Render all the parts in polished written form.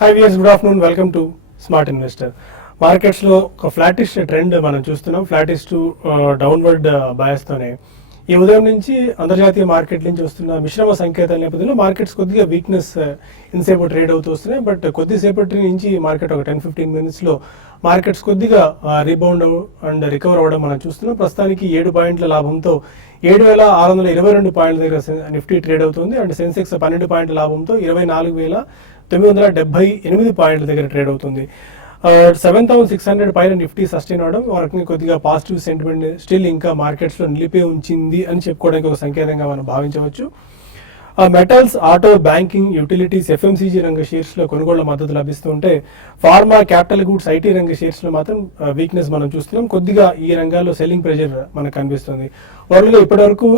Hi viewers, good afternoon. Welcome to smart investor. మార్కెట్స్లో ఒక flattish trend మనం చూస్తున్నాం. ఫ్లాటిష్ టు డౌన్వర్డ్ బయాస్తోనే ఈ ఉదయం నుంచి అంతర్జాతీయ మార్కెట్ నుంచి వస్తున్న మిశ్రమ సంకేతాల నేపథ్యంలో మార్కెట్స్ కొద్దిగా వీక్నెస్ ఇంతసేపు ట్రేడ్ అవుతూ వస్తున్నాయి. బట్ కొద్దిసేపటి నుంచి మార్కెట్ ఒక 10-15 మినిట్స్లో మార్కెట్స్ కొద్దిగా రీబౌండ్ అండ్ రికవర్ అవ్వడం మనం చూస్తున్నాం. ప్రస్తుతానికి 7 పాయింట్ల లాభంతో 7,622 పాయింట్ల దగ్గర నిఫ్టీ ట్రేడ్ అవుతుంది. అండ్ సెన్సెక్స్ 12 పాయింట్ల లాభంతో 24,978 పాయింట్ల దగ్గర ట్రేడ్ అవుతుంది. 7,600 పైన నిఫ్టీ సస్టైన్ అవడం వారికి కొద్దిగా పాజిటివ్ సెంటిమెంట్ స్టిల్ ఇంకా మార్కెట్స్లో నిలిపే ఉంచింది అని చెప్పుకోవడానికి ఒక సంకేతంగా మనం భావించవచ్చు. Metals, auto, banking, utilities, FMCG రంగ షేర్స్లో కొనుగోళ్ల మద్దతు లభిస్తుంటే ఫార్మా, క్యాపిటల్ గూడ్స్, ఐటీ రంగ షేర్స్లో మాత్రం వీక్నెస్ మనం చూస్తున్నాం. కొద్దిగా ఈ రంగాల్లో సెల్లింగ్ ప్రెషర్ మనకు కనిపిస్తుంది. ఓవరాల్గా ఇప్పటివరకు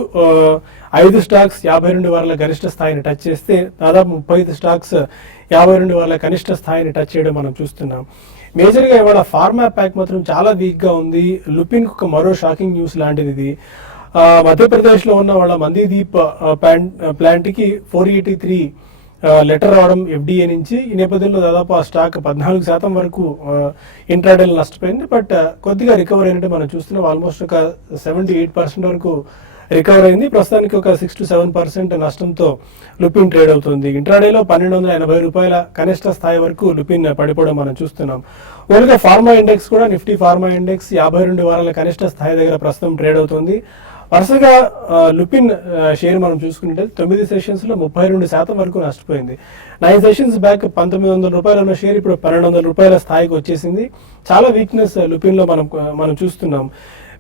5 స్టాక్స్ 52 వారాల గరిష్ట స్థాయిని టచ్ చేస్తే దాదాపు 35 స్టాక్స్ 52 వారాల కనిష్ట స్థాయిని టచ్ చేయడం మనం చూస్తున్నాం. మేజర్గా ఇవాళ ఫార్మా ప్యాక్ మాత్రం చాలా వీక్గా ఉంది. లుపిన్కి ఒక మరో షాకింగ్ న్యూస్ లాంటిది ఇది. మధ్యప్రదేశ్లో ఉన్న వాళ్ళ మందీదీప్ ప్లాంట్కి 483 లెటర్ రావడం ఎఫ్డీఏ నుంచి. ఈ నేపథ్యంలో దాదాపు ఆ స్టాక్ 14% వరకు ఇంట్రాడేలో నష్టపోయింది. బట్ కొద్దిగా రికవర్ అయినట్టు మనం చూస్తున్నాం. ఆల్మోస్ట్ ఒక 78% వరకు రికవర్ అయింది. ప్రస్తుతానికి ఒక 6-7% నష్టంతో లుపిన్ ట్రేడ్ అవుతుంది. ఇంట్రాడేలో 1280 రూపాయల కనిష్ట స్థాయి వరకు లుపిన్ పడిపోవడం మనం చూస్తున్నాం. ఓన్గా ఫార్మా ఇండెక్స్ కూడా నిఫ్టీ ఫార్మా ఇండెక్స్ 52 వారాల కనిష్ట స్థాయి దగ్గర ప్రస్తుతం ట్రేడ్ అవుతుంది. వరుసగా లుపిన్ షేర్ మనం చూసుకుంటే 9 సెషన్స్లో 32% వరకు నష్టపోయింది. 9 సెషన్స్ బ్యాక్ 1900 రూపాయలు ఉన్న షేర్ ఇప్పుడు 1200 రూపాయల స్థాయికి వచ్చేసింది. చాలా వీక్నెస్ లుపిన్లో మనం చూస్తున్నాం.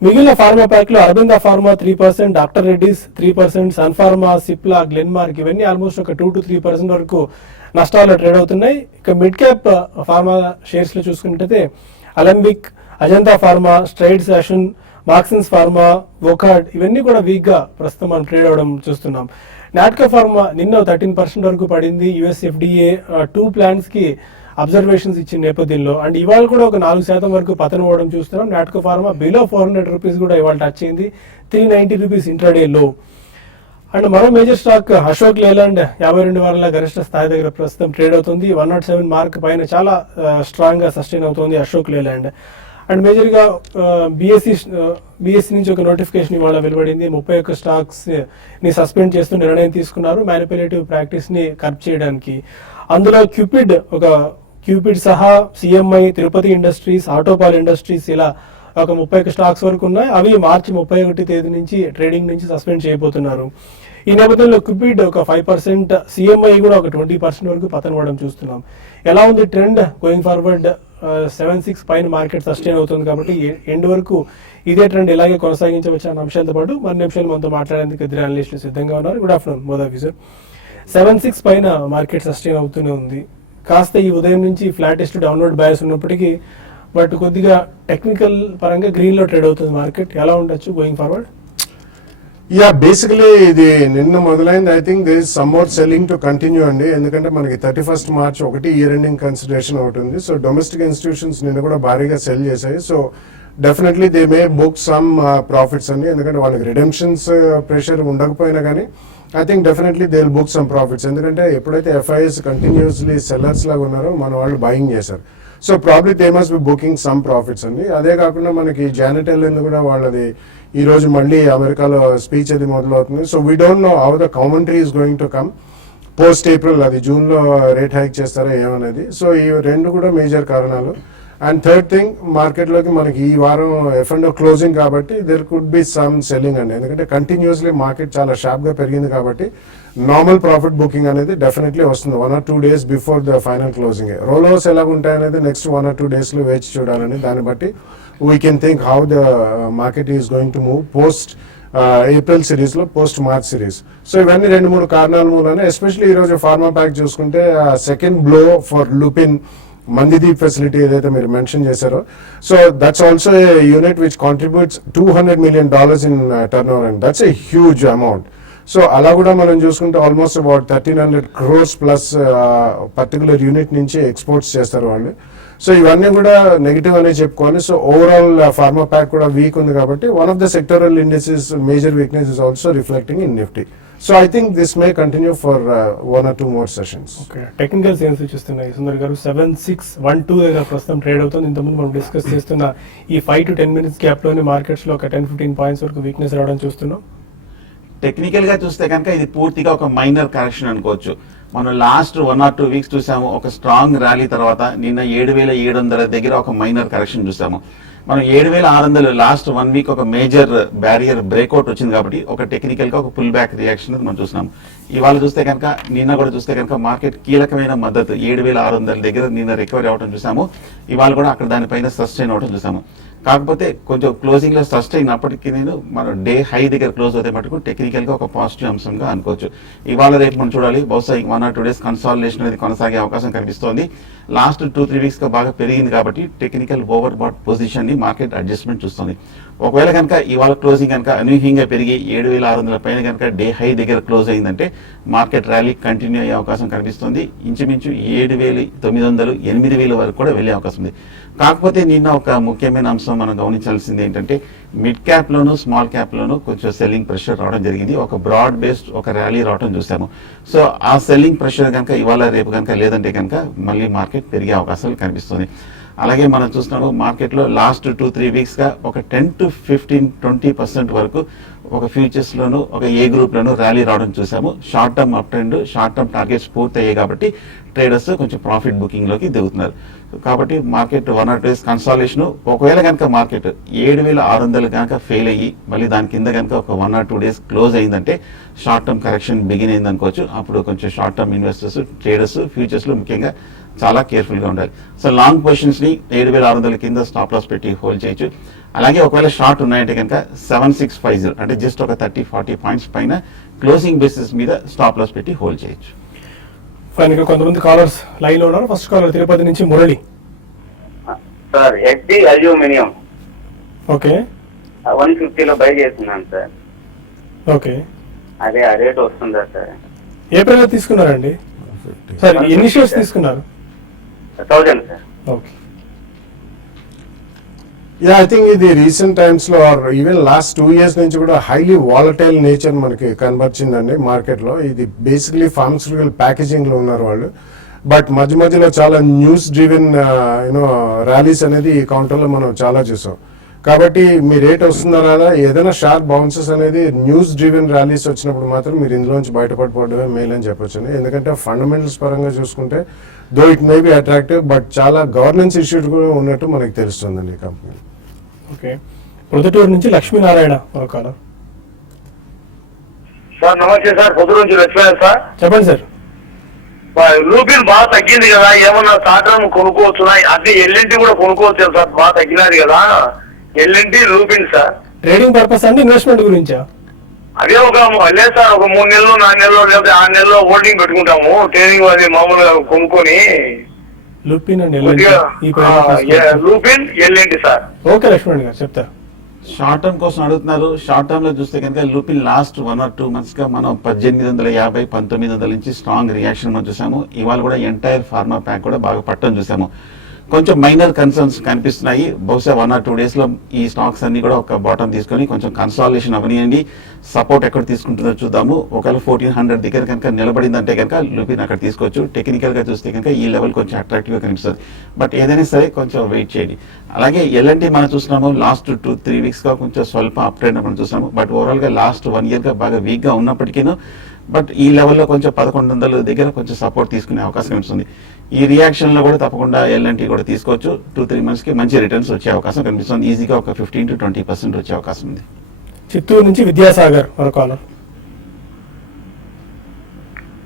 మిగిలిన ఫార్మా ప్యాక్లో Aurobindo pharma 3%, doctor Reddy's 3%, Sun pharma, Cipla, Glenmark ఇవన్నీ ఆల్మోస్ట్ ఒక 2-3% వరకు నష్టాల్లో ట్రేడ్ అవుతున్నాయి. ఇక మిడ్ క్యాప్ ఫార్మా షేర్స్లో చూసుకుంటే అలెంబిక్, అజంతా ఫార్మా, స్ట్రైడ్స్ యాషన్, మార్క్సిన్స్ ఫార్మా, వోకార్డ్ ఇవన్నీ కూడా వీక్గా ప్రస్తుతం మనం ట్రేడ్ అవ్వడం చూస్తున్నాం. నాట్కో ఫార్మా నిన్న 13% వరకు పడింది. యుఎస్ ఎఫ్డీఏ 2 ప్లాంట్స్కి అబ్జర్వేషన్స్ ఇచ్చిన నేపథ్యంలో అండ్ ఇవాళ కూడా ఒక 4% వరకు పతనం అవ్వడం చూస్తున్నాం. నాట్కో ఫార్మా బిలో 400 రూపీస్ కూడా ఇవాళ టచ్ అయింది. 390 రూపీస్ ఇంట్రాడే లో. అండ్ మరో మేజర్ స్టాక్ అశోక్ లేలాండ్ 52 వారాల గరిష్ట స్థాయి దగ్గర ప్రస్తుతం ట్రేడ్ అవుతుంది. 107 మార్క్ పైన చాలా స్ట్రాంగ్ గా సస్టైన్ అవుతుంది అశోక్ లేలాండ్. అండ్ మేజర్గా బీఎస్సీ నుంచి ఒక నోటిఫికేషన్ ఇవాళ వెలువడింది. 31 స్టాక్స్ ని సస్పెండ్ చేస్తూ నిర్ణయం తీసుకున్నారు మ్యానిపులేటివ్ ప్రాక్టీస్ ని కర్బ్ చేయడానికి. అందులో క్యూపిడ్ సహా సిఎంఐ, తిరుపతి ఇండస్ట్రీస్, ఆటోపాల్ ఇండస్ట్రీస్ ఇలా ఒక 31 స్టాక్స్ వరకు ఉన్నాయి. అవి మార్చి 31 తేదీ నుంచి ట్రేడింగ్ నుంచి సస్పెండ్ చేయబోతున్నారు. ఈ నేపథ్యంలో క్యూపిడ్ ఒక 5%, సిఎంఐ కూడా ఒక 20% వరకు పతనం అవ్వడం చూస్తున్నాం. ఎలా ఉంది ట్రెండ్ గోయింగ్ ఫార్వర్డ్? 76 పైన మార్కెట్ సస్టైన్ అవుతుంది కాబట్టి ఎండ్ వరకు ఇదే ట్రెండ్ ఇలాగే కొనసాగించవచ్చు అన్న అంశాలతో పాటు మరిన్ని నిమిషాలు మనతో మాట్లాడేందుకు ఇద్దరు అనలిస్టులు సిద్ధంగా ఉన్నారు. Good afternoon both of you sir. 76 పైన మార్కెట్ సస్టైన్ అవుతూనే ఉంది. కాస్త ఈ ఉదయం నుంచి ఫ్లాటెస్ట్ డౌన్వర్డ్ బయాస్ ఉన్నప్పటికీ బట్ కొద్దిగా టెక్నికల్ పరంగా గ్రీన్ లో ట్రేడ్ అవుతుంది మార్కెట్. ఎలా ఉండొచ్చు గోయింగ్ ఫార్వర్డ్? బేసికలీ ఇది నిన్న మొదలైంది. I think this some more selling to continue అండి. ఎందుకంటే మనకి 31 మార్చ్ ఇయర్ ఎండింగ్ కన్సిడరేషన్ అవుతుంది. సో డొమెస్టిక్ ఇన్స్టిట్యూషన్స్ నిన్న కూడా భారీగా సెల్ చేశాయి. So definitely they may book some profits అండి. ఎందుకంటే వాళ్ళకి రిడెంప్షన్స్ ప్రెషర్ ఉండకపోయినా కానీ I think definitely they will book some profits. ఎందుకంటే ఎప్పుడైతే ఎఫ్ఐఎస్ కంటిన్యూస్లీ సెల్లర్స్ లాగా ఉన్నారో మన వాళ్ళు బయింగ్ చేశారు. So probably they must be booking some profits అండి. అదే కాకుండా మనకి జానెట్ ఎల్లెన్ కూడా వాళ్ళది ఈ రోజు మళ్ళీ అమెరికాలో స్పీచ్ అది మొదలవుతుంది. So we don't know how the commentary is going to come post April, అది జూన్లో రేట్ హైక్ చేస్తారా ఏమనేది. సో ఈ రెండు కూడా మేజర్ కారణాలు. అండ్ థర్డ్ థింగ్, మార్కెట్లోకి మనకి ఈ వారం F&O క్లోజింగ్ కాబట్టి there could be some selling అండి. ఎందుకంటే కంటిన్యూస్లీ మార్కెట్ చాలా షార్ప్గా పెరిగింది కాబట్టి నార్మల్ ప్రాఫిట్ బుకింగ్ అనేది డెఫినెట్లీ వస్తుంది 1 or 2 days before the final closing. Role overs ఎలా ఉంటాయనేది నెక్స్ట్ 1 or 2 daysలో వేచి చూడాలని. దాన్ని బట్టి we can think how the market is going to move post April సిరీస్లో, పోస్ట్ మార్చ్ సిరీస్. సో ఇవన్నీ 2-3 కారణాల మూలన ఎస్పెషల్లీ ఈరోజు ఫార్మా ప్యాక్ చూసుకుంటే second blow for Lupin Mandideep facility ఏదైతే మీరు మెన్షన్ చేశారో, so that's also a unit which contributes $200 million in turn over and that's a huge amount. So అలా కూడా మనం చూసుకుంటే almost about 1,300 crores plus particular unit నుంచి ఎక్స్పోర్ట్స్ చేస్తారు వాళ్ళు. సో ఇవన్నీ కూడా నెగిటివ్ అనే చెప్పుకోవాలి. సో ఓవరాల్ ఫార్మా ప్యాక్ కూడా వీక్ ఉంది కాబట్టి one of the sectoral indexes major weakness is also reflecting in Nifty. So I think this may continue for 1 or 2 more sessions. Okay, technicals ఏం సూచిస్తున్నాయి సుందర్ గారు? 7612 దగ్గర ప్రస్తుతం ట్రేడ్ అవుతుంది. ఇంతకుముందు మనం డిస్కస్ చేస్తున్న ఈ 5 to 10 minutes గ్యాప్ లోనే మార్కెట్స్ లో ఒక 10-15 పాయింట్స్ వరకు వీక్నెస్ రావడం చూస్తున్నాం. టెక్నికల్ గా చూస్తే కనుక ఇది పూర్తిగా ఒక మైనర్ కరెక్షన్ అనుకోవచ్చు. మనం లాస్ట్ 1 or 2 వీక్స్ చూసాము. ఒక స్ట్రాంగ్ ర్యాలీ తర్వాత నిన్న 7,700 దగ్గర ఒక మైనర్ కరెక్షన్ చూసాము. మనం 7,600 లాస్ట్ 1 వీక్ ఒక మేజర్ బ్యారియర్ బ్రేక్అవుట్ వచ్చింది కాబట్టి ఒక టెక్నికల్ గా ఒక పుల్ బ్యాక్ రియాక్షన్ మనం చూస్తున్నాం. ఇవాళ చూస్తే కనుక, నిన్న కూడా చూస్తే కనుక మార్కెట్ కీలకమైన మద్దతు 7,600 దగ్గర నిన్న రికవరీ అవడం చూసాము. ఇవాళ కూడా అక్కడ దానిపైన సస్టైన్ అవడం చూసాము. కాకపోతే కొంచెం క్లోజింగ్ లో సస్టైన్ అయినప్పటికీ మనం డే హై దగ్గర క్లోజ్ అవుతే మటుకు టెక్నికల్ గా ఒక పాజిటివ్ అంశంగా అనుకోవచ్చు. ఇవాళ రేపు మనం చూడాలి, బహుశా 1 or 2 days కన్సాలిడేషన్ అనేది కొనసాగే అవకాశం కనిపిస్తోంది. లాస్ట్ 2-3 వీక్స్ గా బాగా పెరిగింది కాబట్టి టెక్నికల్ ఓవర్ బాట్ పొజిషన్ ని మార్కెట్ అడ్జస్ట్మెంట్ చూస్తుంది. ఒకవేళ కనుక ఇవాళ క్లోజింగ్ కనుక అనూహ్యంగా పెరిగి 7,600 పైన కనుక డే హై దగ్గర క్లోజ్ అయిందంటే మార్కెట్ ర్యాలీ కంటిన్యూ అయ్యే అవకాశం కనిపిస్తుంది. ఇంచుమించు 7,900, 8,000 వరకు కూడా వెళ్ళే అవకాశం ఉంది. కాకపోతే నిన్న ఒక ముఖ్యమైన అంశం మనం గమనించాల్సింది ఏంటంటే, మిడ్ క్యాప్ లోను స్మాల్ క్యాప్ లోను కొంచెం సెల్లింగ్ ప్రెషర్ రావడం జరిగింది. ఒక బ్రాడ్ బేస్డ్ ఒక ర్యాలీ రావడం చూసాము. సో ఆ సెల్లింగ్ ప్రెషర్ కనుక ఇవాళ రేపు కనుక లేదంటే కనుక మళ్ళీ మార్కెట్ పెరిగే అవకాశాలు కనిపిస్తుంది. అలాగే మనం చూస్తున్నాము మార్కెట్ లో లాస్ట్ 2-3 వీక్స్ గా ఒక 10 to 15, 20% వరకు ఒక ఫ్యూచర్స్ లోను ఒక ఏ గ్రూప్ లోను ర్యాలీ రావడం చూసాము. Short term up trend, short term targets పూర్తి అయ్యాయి కాబట్టి ట్రేడర్స్ కొంచెం ప్రాఫిట్ బుకింగ్ లోకి దిగుతున్నారు. కాబట్టి మార్కెట్ 1 or 2 days కన్సాలేషన్, ఒకవేళ కనుక మార్కెట్ 7,600 కనుక ఫెయిల్ అయ్యి మళ్ళీ దాని కింద కనుక ఒక 1 or 2 days క్లోజ్ అయిందంటే షార్ట్ టర్మ్ కరెక్షన్ బిగిన్ అయింది అనుకోవచ్చు. అప్పుడు కొంచెం short term investors, traders futures లో ముఖ్యంగా చాలా కేర్ఫుల్ గా ఉండాలి. సో లాంగ్ పొజిషన్స్ ని 7,600 కింద స్టాప్ లాస్ పెట్టి హోల్డ్ చేయొచ్చు. అలాగే ఒకవేళ షార్ట్ ఉన్నాయంటే కనుక 7,650 అంటే జస్ట్ ఒక 30-40 పాయింట్స్ పైన క్లోజింగ్ బేసిస్ మీద స్టాప్ లాస్ పెట్టి హోల్డ్ చేయొచ్చు. ఫైన్ గా కొంతమంది కాలర్స్ లైన్ లో ఉన్నారు. ఫస్ట్ కాలర్ తిరుపతి నుంచి Murali. Sir SD aluminium okay 150లో బై చేస్తున్నాను సార్. ఓకే, అదే ఆ రేట్ వస్తుందా సార్? ఏ పేరు తీసుకున్నారండి? సార్ ఎన్ని షేర్స్ తీసుకున్నారు? 1000 sir. Okay, yeah, I think ఇది రీసెంట్ టైమ్స్ లో ఆర్ ఈవెన్ లాస్ట్ 2 years నుంచి కూడా హైలీ వాలటైల్ నేచర్ మనకి కనబర్చిందండి మార్కెట్ లో. ఇది బేసిక్లీ ఫార్మస్యూటికల్ ప్యాకేజింగ్ లో ఉన్నారు వాళ్ళు. బట్ మధ్య మధ్యలో చాలా న్యూస్ డ్రివెన్ ర్యాలీస్ అనేది ఈ కౌంటర్ లో మనం చాలా చూసాం. కాబట్టి మీ రేట్ వస్తున్నారా, ఏదైనా షార్ప్ బౌన్సెస్ అనేది న్యూస్ డ్రివెన్ ర్యాలీస్ వచ్చినప్పుడు మాత్రం మీరు ఇందులోంచి బయటపడిపోవడమే మేల్ అని చెప్పొచ్చండి. ఎందుకంటే ఫండమెంటల్స్ పరంగా చూసుకుంటే though it may be attractive, but చాలా గవర్నెన్స్ ఇష్యూస్ కూడా ఉన్నట్టు మనకి తెలుస్తుందండి ఈ కంపెనీ. ఓకే, ప్రొద్దుటూరు నుంచి లక్ష్మీనారాయణ ఒక కాలర్. సార్ నమస్తే సార్, పొద్దు నుంచి లక్ష్మణ్ సార్. చెప్పండి సార్. లూపిన్ బాగా తగ్గింది కదా, ఏమన్నా సాటం కొనుక్కోవచ్చునా? అంటే ఎల్ఎన్టీ కూడా కొనుక్కోవచ్చు సార్, బాగా తగ్గినది కదా L N T Lupin sir. Trading purpose అండి, ఇన్వెస్ట్మెంట్ గురించా? అదే లేదు సార్, ఒక 3 నెలలు 4 నెలలు లేదా 6 నెలల్లో హోల్డింగ్ పెట్టుకుంటాము. ట్రేడింగ్ అది మామూలుగా కొనుక్కొని Lupin and Lupin L N T sir. Okay Lakshman గారు చెప్తారు. షార్ట్ టర్మ్ కోసం అడుగుతున్నారు. షార్ట్ టర్మ్ లో చూస్తే కనుక లూపిన్ లాస్ట్ 1 or 2 months గా మనం 1850, 1900 నుంచి స్ట్రాంగ్ రియాక్షన్ మనం చూసాము. ఇవాళ కూడా ఎంటైర్ ఫార్మా ప్యాక్ కూడా బాగా పట్టడం చూసాము. కొంచెం మైనర్ కన్సర్న్స్ కనిపిస్తున్నాయి. బహుశా 1 or 2 days లో ఈ స్టాక్స్ అన్ని కూడా ఒక బాటం తీసుకొని కొంచెం కన్సాలిడేషన్ అవనియండి. సపోర్ట్ ఎక్కడ తీసుకుంటుందో చూద్దాము. ఒకవేళ 1400 దగ్గర కనుక నిలబడిందంటే కనుక లూపిన్ అక్కడ తీసుకోవచ్చు. టెక్నికల్ గా చూస్తే కనుక ఈ లెవెల్ కొంచెం అట్రాక్టివ్ గా కనిపిస్తుంది. బట్ ఏదైనా సరే కొంచెం వెయిట్ చేయండి. అలాగే ఎల్ఎన్టీ మనం చూస్తున్నాము లాస్ట్ 2-3 weeks గా కొంచెం స్వల్ప అప్ ట్రెండ్ మనం చూస్తున్నాము. బట్ ఓవరాల్ గా లాస్ట్ 1 year గా బాగా వీక్ గా ఉన్నప్పటికీ బట్ ఈ లెవెల్లో కొంచెం 1100 దగ్గర కొంచెం సపోర్ట్ తీసుకునే అవకాశం కనిపిస్తుంది. ఈ రియాక్షన్ లో కూడా తప్పకుండా ఎల్ఎన్టీ కూడా తీసుకోవచ్చు. 2-3 months కి మంచి రిటర్న్స్ వచ్చే అవకాశం కనిపిస్తుంది. ఈజీగా ఒక 15 to 20% వచ్చే అవకాశం ఉంది. చిత్తూరు నుంచి విద్యాసాగర్ మరో కాలర్.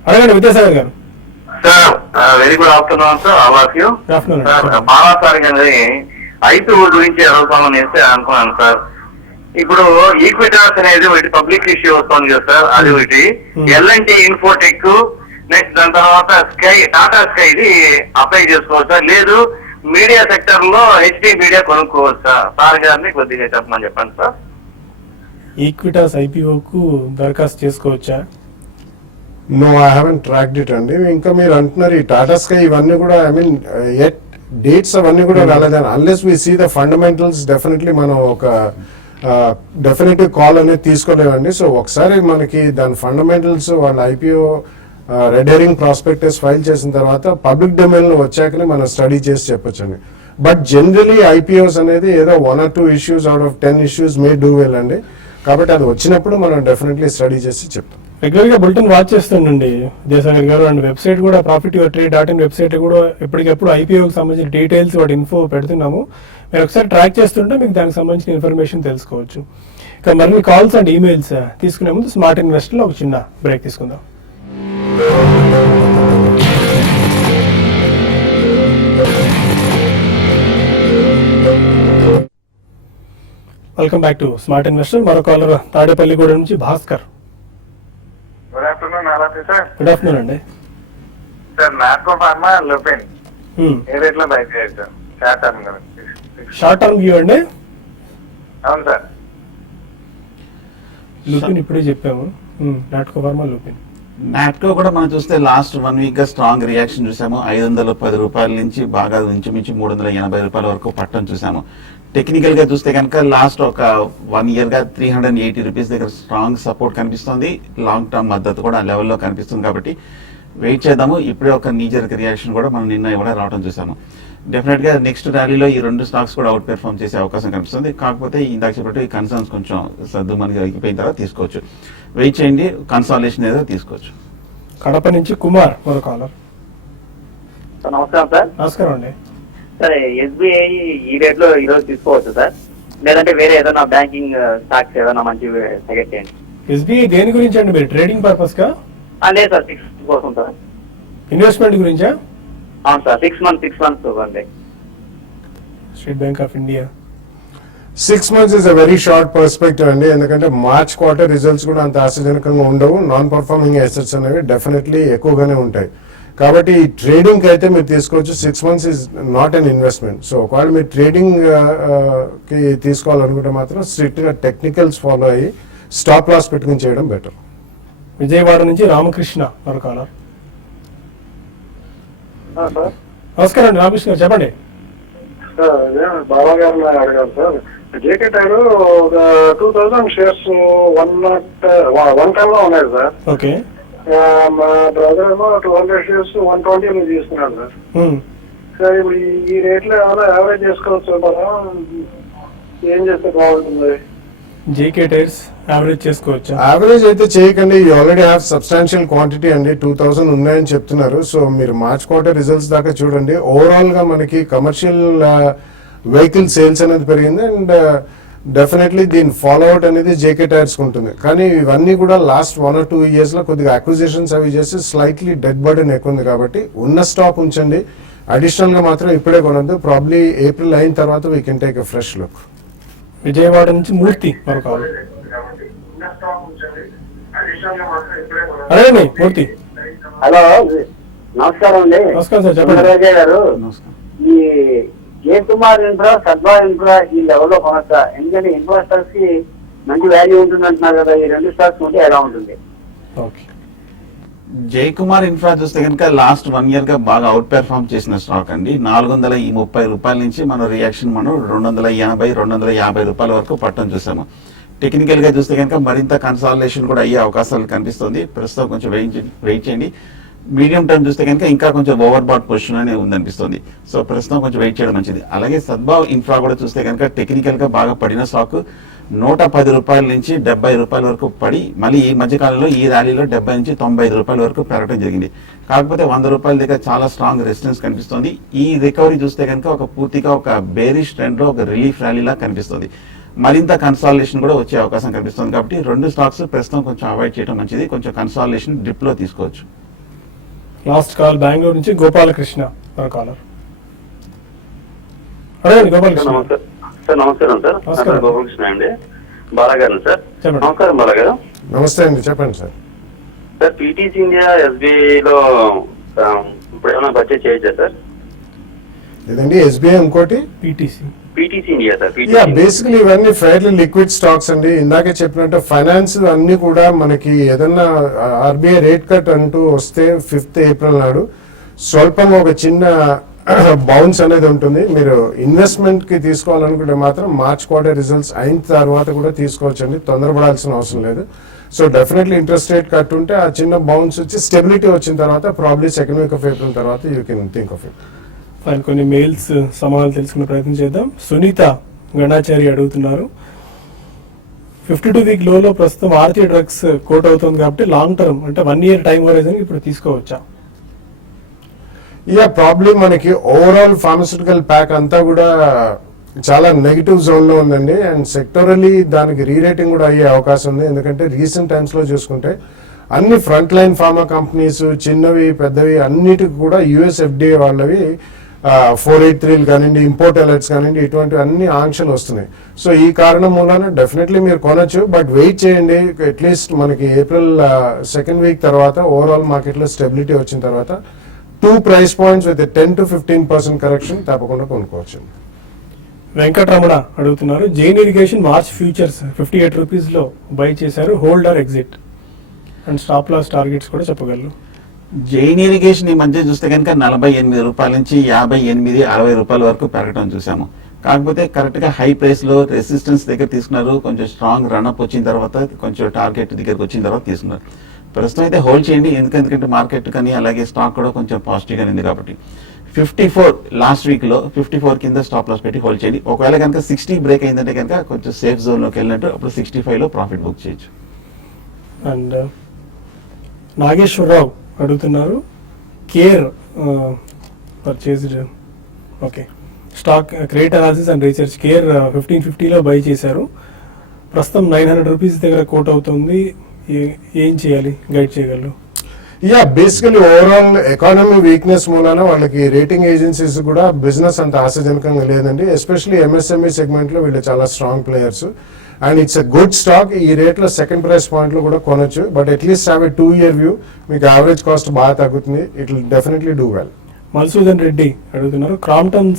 అడగండి Vidyasagar garu. Sir very good afternoon sir. How are you? Sir Balasari గారి ఐపీఓ గురించి అడుగుతామని అనుకున్నాను సార్. ఇప్పుడు ఈక్విటాస్ అనేది ఒకటి పబ్లిక్ ఇష్యూ వస్తుంది కదా సార్, అది ఒకటి. ఎల్ఎన్టీ ఇన్ఫోటెక్, నెక్స్ట్ దాని తర్వాత స్కై, టాటా స్కై ఇది అప్లై చేసుకోవచ్చా? లేదు మీడియా సెక్టర్ లో హెచ్డి మీడియా కొనుక్కోవచ్చా? సార్ గారిని కొద్దిగా చెప్పమని చెప్పండి సార్. ఈక్విటాస్ ఐపీఓకు దరఖాస్తు చేసుకోవచ్చా? No, I haven't tracked it అండి. ఇంకా మీరు అంటున్నారు ఈ టాటా స్కై ఇవన్నీ కూడా, ఐ మీన్ ఎట్ డేట్స్ అవన్నీ కూడా రాలేదని. Unless we see the fundamentals, definitely మనం ఒక డెఫినెటివ్ కాల్ అనేది తీసుకోలేవండి. సో ఒకసారి మనకి దాని ఫండమెంటల్స్ వాళ్ళ IPO red herring prospectus file చేసిన తర్వాత పబ్లిక్ డొమైన్ లో వచ్చాకనే మనం స్టడీ చేసి చెప్పొచ్చండి. బట్ జనరలీ ఐపీఓస్ అనేది ఏదో 1 or 2 issues out of 10 issues May do well అండి. కాబట్టి అది వచ్చినప్పుడు మనం డెఫినెట్లీ స్టడీ చేసి చెప్తాం. రెగ్యులర్ గా బులెటిన్ వాచ్ చేస్తుండండి జయసాగర్ గారు. అండ్ వెబ్సైట్ కూడా profityourtrade.in వెబ్సైట్ కూడా ఎప్పటికప్పుడు ఐపీఓకి సంబంధించిన డీటెయిల్స్ వాటి ఇన్ఫో పెడుతున్నాము. మీరు ఒకసారి ట్రాక్ చేస్తుంటే మీకు దానికి సంబంధించిన ఇన్ఫర్మేషన్ తెలుసుకోవచ్చు. ఇక మరిన్ని కాల్స్ అండ్ ఈమెయిల్స్ తీసుకునే ముందు స్మార్ట్ ఇన్వెస్టర్ లో ఒక చిన్న బ్రేక్ తీసుకుందాం. Welcome back to smart investor. మరో కాలర్ తాడేపల్లిగూడ నుంచి భాస్కర్. Good afternoon. అలాగే సార్. గుడ్ ఆఫ్టర్నూన్ అండి. సార్ నాట్కో ఫార్మా లూపిన్ ఏ రేట్ లో బై చేయొచ్చు? షార్ట్ టర్మ్ కదా. షార్ట్ టర్మ్ వ్యూ అండి. అవును సార్. లూపిన్ ఇప్పుడే చెప్పాము. నాట్కో ఫార్మా లూపిన్. నాట్కో కూడా మనం చూస్తే లాస్ట్ 1 week గా స్ట్రాంగ్ రియాక్షన్ చూసాము. 510 రూపాయల నుంచి బాగా ఇంచుమించు 380 రూపాయల వరకు పట్టం చూసాము. టెక్నికల్ గా చూస్తే కనుక లాస్ట్ ఒక 1 year గా 380 రూపీస్ దగ్గర స్ట్రాంగ్ సపోర్ట్ కనిపిస్తుంది. లాంగ్ టర్మ్ మద్దతు కూడా ఆ లెవెల్లో కనిపిస్తుంది. కాబట్టి వెయిట్ చేద్దాము. ఇప్పుడే ఒక నీజర్ రియాక్షన్ కూడా మనం నిన్న కూడా రావడం చూసాము. డెఫినెట్ గా నెక్స్ట్ ర్యాలీలో ఈ 2 స్టాక్స్ కూడా అవుట్ పెర్ఫార్మ్ చేసే అవకాశం కనిపిస్తుంది. కాకపోతే ఇందాక చెప్పినట్టు ఈ కన్సర్న్స్ కొంచెం సర్దు మనకి అయిపోయిన తర్వాత తీసుకోవచ్చు. వెయిట్ చేయండి. కన్సాలేషన్ ఏదో తీసుకోవచ్చు. కడప నుంచి కుమార్ మరో కాలర్. నమస్కారం సార్. నమస్కారం అండి. సరే, ఎస్బీఐ ఈ రేట్ లో ఈ రోజు తీసుకోవచ్చు సార్, లేదంటే వేరే ఏదైనా బ్యాంకింగ్ స్టాక్స్ ఏదైనా మంచి సజెస్ట్ చేయండి. ఎస్బీఐ దేని గురించి అండి? మీరు ట్రేడింగ్ పర్పస్ కా? లేదు సార్, 6 months కోసం సార్. ఇన్వెస్ట్మెంట్ గురించా? అవును సార్, 6 months అంతే. State bank of India 6 months is a very short perspective అండి. ఎందుకంటే మార్చ్ క్వార్టర్ రిజల్ట్స్ కూడా అంత ఆశాజనకంగా ఉండవు. నాన్ పర్ఫార్మింగ్ అసెట్స్ అనేవి డెఫినెట్లీ ఎక్కువగానే ఉంటాయి. కాబట్టి ఈ ట్రేడింగ్ అయితే మీరు తీసుకోవచ్చు. 6 months is not an investment. So ఒకవేళ మీరు ట్రేడింగ్ కి తీసుకోవాలనుకుంటే మాత్రం స్ట్రిక్ట్ గా టెక్నికల్స్ ఫాలో అయ్యి స్టాప్ లాస్ పెట్టుకుని చేయడం బెటర్. విజయవాడ నుంచి రామకృష్ణ మరో కాలర్. సార్ నమస్కారం అండి రామకృష్ణ గారు, చెప్పండి. సార్ అదే బాబా గారిని అడగాలి సార్. జేకే టైర్ ఒక 2000 షేర్స్ 110 లో ఉన్నాయి సార్. ఓకే. మా బ్రదర్ ఏమో 200 షేర్స్ 120 లో తీసుకున్నాడు సార్. సార్ ఇప్పుడు ఈ రేట్ లో ఏమైనా యావరేజ్ చేసుకోవచ్చు మనం? ఏం చేస్తే బాగుంటుంది? జేకే టైర్స్ యావరేజ్ చేసుకోవచ్చా? యావరేజ్ అయితే చేయకండి. You already have substantial quantity అండి. 2000 ఉన్నాయని చెప్తున్నారు. సో మీరు మార్చ్ క్వార్టర్ రిజల్ట్స్ దాకా చూడండి. ఓవరాల్ గా మనకి కమర్షియల్ వెహికల్ సేల్స్ అనేది పెరిగింది. అండ్ డెఫినెట్లీ దీని ఫాలో అవుట్ అనేది జేకే టైర్స్ ఉంటుంది. కానీ ఇవన్నీ కూడా లాస్ట్ 1 or 2 years లో కొద్దిగా అక్విజిషన్స్ అవి చేసి స్లైట్లీ డెడ్ బర్డెన్ ఎక్కువ ఉంది. కాబట్టి ఉన్న స్టాక్ ఉంచండి. అడిషనల్ గా మాత్రం ఇప్పుడే కొనద్దు. ప్రాబ్లీ ఏప్రిల్ అయిన తర్వాత we can take a fresh look. Vijayawada నుంచి మూర్తి మరో కాలర్. అదే మూర్తి. హలో, నమస్కారం అండి. నమస్కారం సార్, చెప్పండి. రాజయ్య గారు, నమస్కారం. ఈ ఏ కుమార్ ఇన్ఫ్రా, సద్భా ఇన్ఫ్రా ఈ లెవెల్లో కొనొచ్చా? ఎందుకంటే ఇన్వెస్టర్స్ కి మంచి వాల్యూ ఉంటుంది అంటున్నారు కదా, ఈ 2 స్టాక్స్ ఉంటే ఎలా ఉంటుంది? ఓకే. జై కుమార్ ఇన్ఫ్రా చూస్తే కనుక లాస్ట్ 1 year గా బాగా అవుట్ పెర్ఫార్మ్ చేసిన స్టాక్ అండి. 430 రూపాయల నుంచి మన రియాక్షన్ మనం 280-250 రూపాయల వరకు పట్టడం చూసాము. టెక్నికల్ గా చూస్తే కనుక మరింత కన్సాలిడేషన్ కూడా అయ్యే అవకాశాలు కనిపిస్తుంది. ప్రస్తుతం కొంచెం వెయిట్ చేయండి. మీడియం టర్మ్ చూస్తే కనుక ఇంకా కొంచెం ఓవర్ బాట్ పొజిషన్ అనే ఉందనిపిస్తుంది. సో ప్రస్తుతం కొంచెం వెయిట్ చేయడం మంచిది. అలాగే సద్భావ్ ఇన్ఫ్రా కూడా చూస్తే కనుక టెక్నికల్ గా బాగా పడిన స్టాక్ 110 రూపాయల నుంచి 70 రూపాయల వరకు పడి మళ్ళీ ఈ మధ్యకాలంలో ఈ ర్యాలీలో 70 నుంచి 95 రూపాయల వరకు పెరగడం జరిగింది. కాకపోతే 100 రూపాయల దగ్గర చాలా స్ట్రాంగ్ రెసిస్టెన్స్ కనిపిస్తుంది. ఈ రికవరీ చూస్తే కనుక ఒక పూర్తిగా ఒక బేరిష్ ట్రెండ్ లో ఒక రిలీఫ్ ర్యాలీలా కనిపిస్తుంది. మరింత కన్సాలిడేషన్ కూడా వచ్చే అవకాశం కనిపిస్తుంది. కాబట్టి 2 స్టాక్స్ ప్రస్తుతం కొంచెం అవాయిడ్ చేయడం మంచిది. కొంచెం కన్సాలిడేషన్ డిప్ లో తీసుకోవచ్చు. లాస్ట్ కాల్ బెంగళూరు నుంచి గోపాలకృష్ణ మరో కాలర్. అదే గోపాలకృష్ణ. సార్ నమస్కారం సార్. నమస్కారం. గోపాలకృష్ణ అండి. బాలాగారు సార్. చెప్పండి. నమస్కారం బాలాగారు. నమస్తే అండి, చెప్పండి sir. Sir, PTC India SBI లో ఇప్పుడు ఏమైనా పర్చేజ్ చేయొచ్చా సార్? ఇదండి ఎస్బీఐ, ఇంకోటి PTC India sir. Yeah, basically ఇవన్నీ ఫెయిర్లీ లిక్విడ్ స్టాక్స్ అండి. ఇందాకే చెప్పినట్టు ఫైనాన్స్ అన్ని కూడా మనకి ఏదన్నా ఆర్బీఐ రేట్ కట్ అంటూ వస్తే 5th April నాడు స్వల్పంగా ఒక చిన్న బౌన్స్ అనేది ఉంటుంది. మీరు ఇన్వెస్ట్మెంట్ కి తీసుకోవాలనుకుంటే మాత్రం మార్చ్ క్వార్టర్ రిజల్ట్స్ అయిన తర్వాత కూడా తీసుకోవచ్చండి, తొందరపడాల్సిన అవసరం లేదు. So definitely interest rate cut ఉంటే ఆ చిన్న బౌన్స్ వచ్చి స్టెబిలిటీ వచ్చిన తర్వాత probably second week of April తర్వాత you can think of it. Fine, కొన్ని మెయిల్స్ సమాధానాలు తెలుసుకునే ప్రయత్నం చేద్దాం. సునీత గణాచారి అడుగుతున్నారు, 52 వీక్ లోలో ప్రస్తుతం ఆర్తి డ్రగ్స్ కోట్ అవుతుంది కాబట్టి లాంగ్ టర్మ్ అంటే 1 year టైం హోరైజన్ ఇప్పుడు తీసుకోవచ్చా? ప్రాబ్లీ మనకి ఓవరాల్ ఫార్మస్యూటికల్ ప్యాక్ అంతా కూడా చాలా నెగిటివ్ జోన్ లో ఉందండి. అండ్ సెక్టరలీ దానికి రీరేటింగ్ కూడా అయ్యే అవకాశం ఉంది. ఎందుకంటే రీసెంట్ టైమ్స్ లో చూసుకుంటే అన్ని ఫ్రంట్ లైన్ ఫార్మా కంపెనీస్ చిన్నవి పెద్దవి అన్నిటికి కూడా యుఎస్ ఎఫ్డిఏ వాళ్ళవి 483 కానివ్వండి, ఇంపోర్ట్ అలర్ట్స్ కానివ్వండి, ఇటువంటి అన్ని ఆంక్షలు వస్తున్నాయి. సో ఈ కారణం మూలాన డెఫినెట్లీ మీరు కొనొచ్చు, బట్ వెయిట్ చేయండి. అట్లీస్ట్ మనకి ఏప్రిల్ సెకండ్ వీక్ తర్వాత ఓవరాల్ మార్కెట్లో స్టెబిలిటీ వచ్చిన తర్వాత 2 price points with a 10 to 15% correction తప్పకుండా కొనుక్కోవచ్చు. వెంకటరమణ అడుగుతున్నారు, జైన్ ఇరిగేషన్ మార్చ్ ఫ్యూచర్స్ 58 రూపీస్లో బై చేశారు, hold or exit, and stop loss targets కూడా చెప్పగలరు. జైన్ ఇరిగేషన్ ఈ మధ్య చూస్తే కనుక 48 రూపాయల నుంచి 58, 60 రూపాయల వరకు పెరగడం చూసాము. కాకపోతే కరెక్ట్ గా హై ప్రైస్ లో రెసిస్టెన్స్ దగ్గర తీసుకున్నారు, కొంచెం స్ట్రాంగ్ రన్అప్ వచ్చిన తర్వాత కొంచెం టార్గెట్ దగ్గరకు వచ్చిన తర్వాత తీసుకున్నారు. ప్రస్తుతం అయితే హోల్డ్ చేయండి, ఎందుకంటే మార్కెట్ కానీ అలాగే స్టాక్ కూడా కొంచెం పాజిటివ్ గా ఉంది కాబట్టి 54 లాస్ట్ వీక్ లో 54 కింద స్టాప్ లాస్ పెట్టి హోల్డ్ చేయండి. ఒకవేళ కనుక 60 బ్రేక్ అయిందంటే కనుక కొంచెం సేఫ్ జోన్ లోకి వెళ్ళినట్టు అప్పుడు 65 లో ప్రాఫిట్ బుక్ చేయొచ్చు. అండ్ నాగేశ్వరరావు అడుగుతున్నారు, care purchased okay stock credit analysis and research care 1550లో బై చేశారు, ప్రస్తుతం 900 రూపీస్ దగ్గర కోట్ అవుతుంది, ఏం చేయాలి, గైడ్ చేయగలరు? బేసికలీ ఓవరాల్ ఎకానమీ వీక్నెస్ మూలాన వాళ్ళకి రేటింగ్ ఏజెన్సీస్ కూడా బిజినెస్ అంత ఆశాజనకంగా లేదండి. ఎస్పెషల్లీ ఎంఎస్ఎంఈ సెగ్మెంట్ లో వీళ్ళు చాలా strong players and it's a good stock. ఈ రేట్ లో సెకండ్ ప్రైస్ పాయింట్ లో కూడా కొనొచ్చు, but at least have a 2 year view. మీకు యావరేజ్ కాస్ట్ బాగా తగ్గుతుంది, it will definitely do well. Madhusudan Reddy అడుగుతున్నారు, క్రాంప్టన్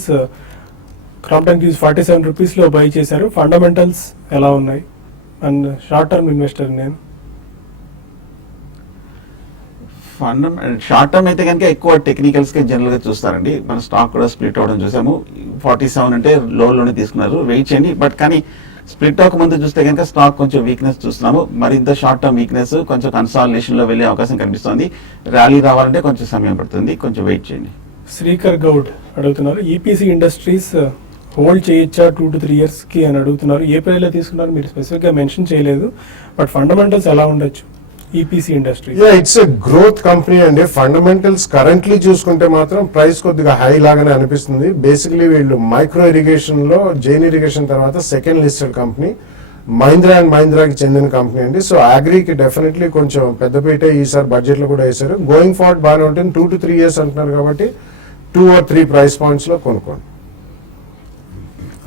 47 రూపీస్లో బై చేశారు, ఫండమెంటల్స్ ఎలా ఉన్నాయి, అండ్ షార్ట్ టర్మ్ ఇన్వెస్టర్ నేను. షార్ట్ టర్మ్ అయితే కనుక ఎక్కువ టెక్నికల్స్ గా జనరల్ గా చూస్తారండి. మన స్టాక్ కూడా స్ప్లిట్ అవడం చూసాము, 47 అంటే లోనే తీసుకున్నారు, వెయిట్ చేయండి. బట్ కానీ స్ప్లిట్ అవ్వక ముందు చూస్తే కనుక స్టాక్ కొంచెం వీక్నెస్ చూస్తున్నాము, మరింత షార్ట్ టర్మ్ వీక్నెస్ కొంచెం కన్సాలిడేషన్ లో వెళ్ళే అవకాశం కనిపిస్తుంది. ర్యాలీ రావాలంటే కొంచెం సమయం పడుతుంది, కొంచెం వెయిట్ చేయండి. శ్రీకర్ గౌడ్ అడుగుతున్నారు, ఈపీసీ ఇండస్ట్రీస్ హోల్డ్ చేయొచ్చా 2 to 3 years కి అని అడుగుతున్నారు. ఏ ప్రైస్లో తీసుకున్నారు మీరు స్పెసిఫిక్ గా మెన్షన్ చేయలేదు, బట్ ఫండమెంటల్స్ ఎలా ఉండొచ్చు EPC industry? It's a growth company అండి. ఫండమెంటల్స్ కరెంట్లీ చూసుకుంటే మాత్రం ప్రైస్ కొద్దిగా హై లాగానే అనిపిస్తుంది. బేసికలీ వీళ్ళు మైక్రో ఇరిగేషన్ లో జైన్ ఇరిగేషన్ తర్వాత second listed company, Mahindra and మహీంద్రాకి చెందిన కంపెనీ అండి. సో అగ్రికి డెఫినెట్లీ కొంచెం పెద్దపీట ఈసారి బడ్జెట్ లో కూడా వేశారు. గోయింగ్ ఫార్వర్డ్ బాగానే ఉంటుంది, 2 to 3 years అంటున్నారు కాబట్టి 2 or 3 price points లో కొనుక్కోండి.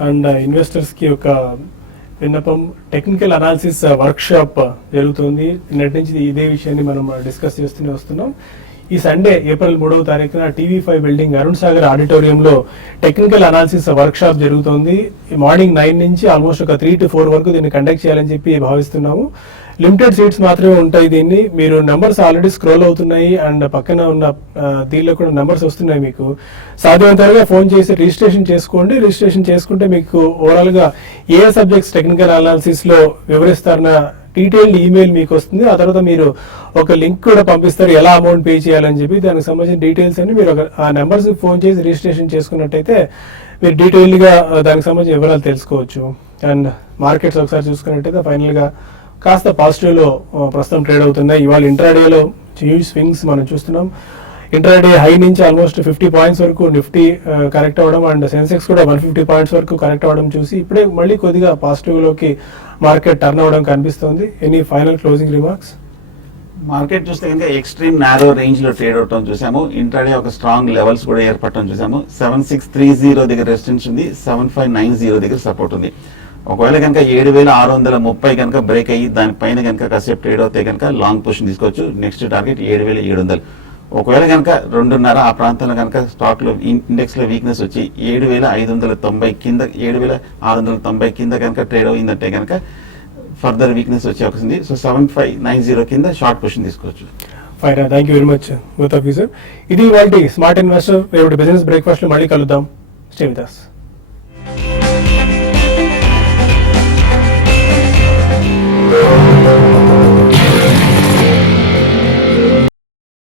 అండ్ ఇన్వెస్టర్స్ కి ఒక విన్నపం, టెక్నికల్ అనాలిసిస్ వర్క్ షాప్ జరుగుతుంది. నిన్నటి నుంచి ఇదే విషయాన్ని మనం డిస్కస్ చేస్తూనే వస్తున్నాం. ఈ సండే ఏప్రిల్ 3వ తారీఖున TV5 బిల్డింగ్ అరుణ్ సాగర్ ఆడిటోరియంలో టెక్నికల్ అనాలిసిస్ వర్క్ షాప్ జరుగుతుంది. మార్నింగ్ 9 నుంచి ఆల్మోస్ట్ ఒక 3 to 4 వరకు దీన్ని కండక్ట్ చేయాలని చెప్పి భావిస్తున్నాము. లిమిటెడ్ సీట్స్ మాత్రమే ఉంటాయి. దీన్ని మీరు నెంబర్స్ ఆల్రెడీ స్క్రోల్ అవుతున్నాయి అండ్ పక్కన ఉన్న దీనిలో కూడా నెంబర్స్ వస్తున్నాయి. మీకు సాధ్యమైనంతగా ఫోన్ చేసి రిజిస్ట్రేషన్ చేసుకోండి. రిజిస్ట్రేషన్ చేసుకుంటే మీకు ఓవరాల్ గా ఏ సబ్జెక్ట్స్ టెక్నికల్ అనాలిసిస్ లో వివరిస్తారన్న డీటెయిల్డ్ ఈమెయిల్ మీకు వస్తుంది. ఆ తర్వాత మీరు ఒక లింక్ కూడా పంపిస్తారు, ఎలా అమౌంట్ పే చేయాలని చెప్పి. దానికి సంబంధించిన డీటెయిల్స్ అన్ని మీరు ఆ నెంబర్స్ ఫోన్ చేసి రిజిస్ట్రేషన్ చేసుకున్నట్టయితే మీరు డీటెయిల్డ్ గా దానికి సంబంధించిన వివరాలు తెలుసుకోవచ్చు. అండ్ మార్కెట్స్ ఒకసారి చూసుకున్నట్టయితే ఫైనల్ గా కాస్త పాజిటివ్ లో ప్రస్తుతం ట్రేడ్ అవుతున్నాయి. ఇవాళ ఇంట్రాడేలో హ్యూజ్ స్వింగ్స్ మనం చూస్తున్నాం. ఇంట్రాడే హై నుంచి ఆల్మోస్ట్ 50 పాయింట్స్ వరకు నిఫ్టీ కరెక్ట్ అవ్వడం అండ్ సెన్సెక్స్ కూడా 150 పాయింట్స్ వరకు కరెక్ట్ అవ్వడం చూసి ఇప్పుడే మళ్ళీ కొద్దిగా పాజిటివ్ లోకి మార్కెట్ టర్న్ అవ్వడం కనిపిస్తుంది. Any final closing remarks? Market చూస్తే కనుక ఎక్స్ట్రీమ్ నారో రేంజ్ లో ట్రేడ్ అవటం చూసాము. ఇంట్రాడే ఒక స్ట్రాంగ్ లెవెల్స్ కూడా ఏర్పడటం చూసాము. 7630 దగ్గర రెసిస్టెన్స్ ఉంది, 7590 దగ్గర సపోర్ట్ ఉంది. ఒకవేళ కనుక 7630 కనుక బ్రేక్ అయ్యి దానిపైన కనుక కాసేపు ట్రేడ్ అవుతే కనుక లాంగ్ పొజిషన్ తీసుకోవచ్చు. Next target 7700. ఒకవేళ కనుక 2.5 ఆ ప్రాంతంలో కనుక స్టాక్ లో ఇండెక్స్ లో వీక్నెస్ వచ్చి 7590 కింద 7690 కింద కనుక ట్రేడ్ అయిందంటే కనుక ఫర్దర్ వీక్నెస్ వచ్చే అవకాశం ఉంది. సో 7590 కింద షార్ట్ పొజిషన్ తీసుకోవచ్చు. Fine, thank you very much both of you sir. ఇది వాళ్ళ స్మార్ట్ ఇన్వెస్టర్ రేపటి బిజినెస్ బ్రేక్ఫాస్ట్ లో మళ్ళీ కలుద్దాం. Stay with us.